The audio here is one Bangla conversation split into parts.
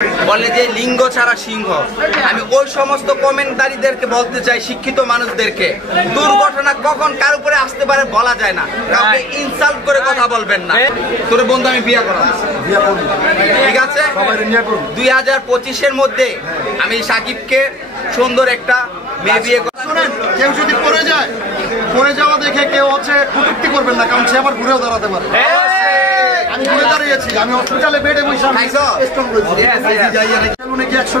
বলে যে লিঙ্গ ছাড়া সিংহ। আমি ওই সমস্ত কমেন্টারিদেরকে বলতে চাই, শিক্ষিত মানুষদেরকে, দুর্ঘটনা কখন কার উপরে আসতে পারে বলা যায় না। কাউকে ইনসাল্ট করে কথা বলবেন না। তোর বন্ধু আমি বিয়ে করা, ঠিক আছে? 2025-এর মধ্যে আমি সাকিবকে সুন্দর একটা মেয়ে বিয়ে করা। কেউ যদি পড়ে যাওয়া দেখে কেউ হচ্ছে কটূক্তি করবেন না, কারণ সে আবার ঘুরেও দাঁড়াতে পারে। আমি ঘুরে দাঁড়িয়েছি, আমি হসপিটালে বেডে বসে 100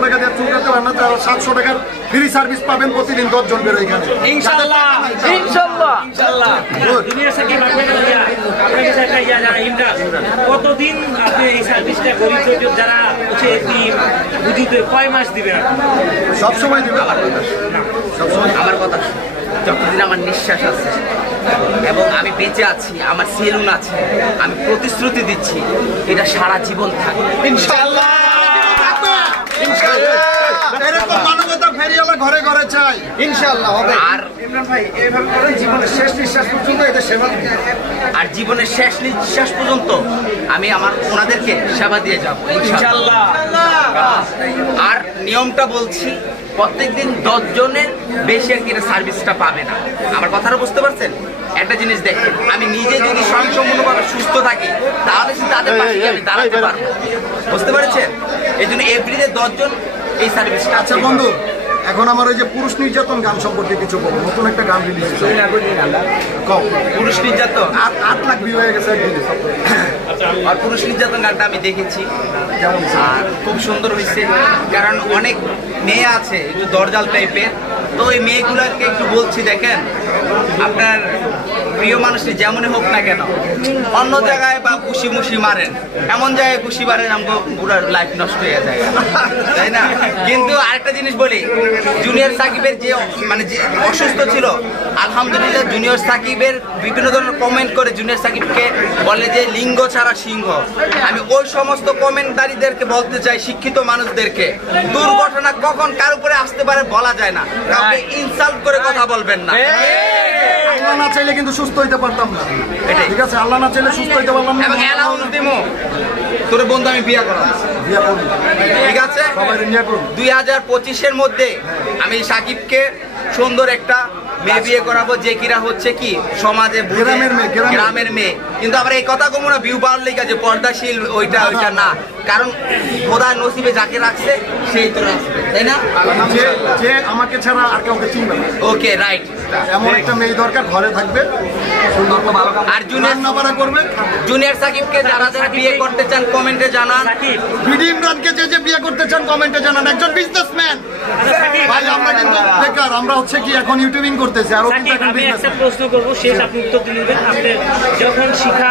টাকা দিয়ে চুল কাটতে পারেন না, তারা 700 টাকার ফ্রি সার্ভিস পাবেন প্রতিদিন 10 জন বের এখানে। ইনশাআল্লাহ দুনিয়া থেকে কতদিন আপনি এই সার্ভিসটা গরিব যারা হচ্ছে বুঝিতে কয় মাস দিবেন? সবসময় দিবেন, সবসময়। আমার কথা, যতদিন আমার নিঃশ্বাস আছে এবং আমি বেঁচে আছি, আমার সেলুন আছে, আমি প্রতিশ্রুতি দিচ্ছি এটা সারা জীবন থাকবে ইনশাআল্লাহ। এরকম মানবতা ফেরিওয়ালা ঘরে ঘরে চাই, ইনশাআল্লাহ হবে। আর ইমরান ভাই এইভাবে করে জীবনের শেষ নিঃশ্বাস পর্যন্ত এটা সেবা, আর জীবনের শেষ নিঃশ্বাস পর্যন্ত আমি ওনাদেরকে সেবা দিয়ে যাবো ইনশাআল্লাহ। আর নিয়মটা বলছি, প্রত্যেকদিন 10 জনের বেশি আর কি সার্ভিসটা পাবে না। আমার কথাটা বুঝতে পারছেন? একটা জিনিস দেখেন, আমি নিজে যদি স্বয়ংসম্পূর্ণভাবে সুস্থ থাকি তাহলে তাদের পাশে আমি দাঁড়াতে পারবো, বুঝতে পেরেছেন? এই জন্য এভরিডে 10 জন এই সার্ভিসটা। আচ্ছা বন্ধু, এখন আমার ওই যে পুরুষ নির্যাতন গান সম্পর্কে কিছু বলবো। নতুন একটা গান রিলিজ হয়েছে, পুরুষ নির্যাতন। 8 লাখ ভিউ হয়ে গেছে একদিনে। আর পুরুষ নির্যাতন গানটা আমি দেখেছি, আর খুব সুন্দর হয়েছে। কারণ অনেক মেয়ে আছে একটু দরজাল টাইপের, তো এই মেয়েগুলোকে একটু বলছি, দেখেন আপনার প্রিয় মানুষটি যেমনই হোক না কেন, অন্য জায়গায় বা খুশি মুশি মারেন, এমন জায়গায় খুশি মারেন আমাকে পুরো লাইফ নষ্ট হয়ে যায়, তাই না? কিন্তু আরেকটা জিনিস বলি, জুনিয়র সাকিবের যে অসুস্থ ছিল, আলহামদুলিল্লাহ জুনিয়র সাকিবের বিভিন্ন ধরনের কমেন্ট করে জুনিয়র সাকিবকে বলে যে লিঙ্গ ছাড়া সিংহ। আমি ওই সমস্ত কমেন্টারিদেরকে বলতে চাই, শিক্ষিত মানুষদেরকে, দুর্ঘটনা কখন কার উপরে আসতে পারে বলা যায় না। কাউকে ইনসাল্ট করে কথা বলবেন না। আল্লাহ না চাইলে কিন্তু সুস্থ হইতে পারতাম না, ঠিক আছে? আল্লাহ না চাইলে সুস্থ হইতে পারলাম না। এবং অ্যানাউন্স দিমো, তোর বন্ধু আমি বিয়ে করা, ঠিক আছে? 2025-এর মধ্যে আমি সাকিবকে সুন্দর একটা মেয়ে বিয়ে করাবো, যে কিরা হচ্ছে কি সমাজে গ্রামের মেয়ে। কিন্তু আবার এই কথা কমো না ভিউ পাওয়ার লেগে যে পর্দাশীল ওইটা না, কারণ খোদা নসিবে যাকে রাখছে সেই তো রাখছে, তাই না? যে আমাকে ছাড়া আর কাউকে চিনবে না। ওকে, রাইট। এমন একটা মেয়ে দরকার, ঘরে থাকবে, আর জুনিয়র সাকিবকে যারা যারা বিয়ে করতে চান কমেন্টে জানান। বিডি ইমরানকে যে বিয়ে করতে চান কমেন্টে জানান। একজন বিজনেসম্যান ভাই, আমরা কিন্তু বেকার, আমরা হচ্ছে কি এখন ইউটিউবিং করতেছি। আর আমি একটা প্রশ্ন করবো, শেষ আপনি উত্তর দিবেন। আপনি যখন শিখা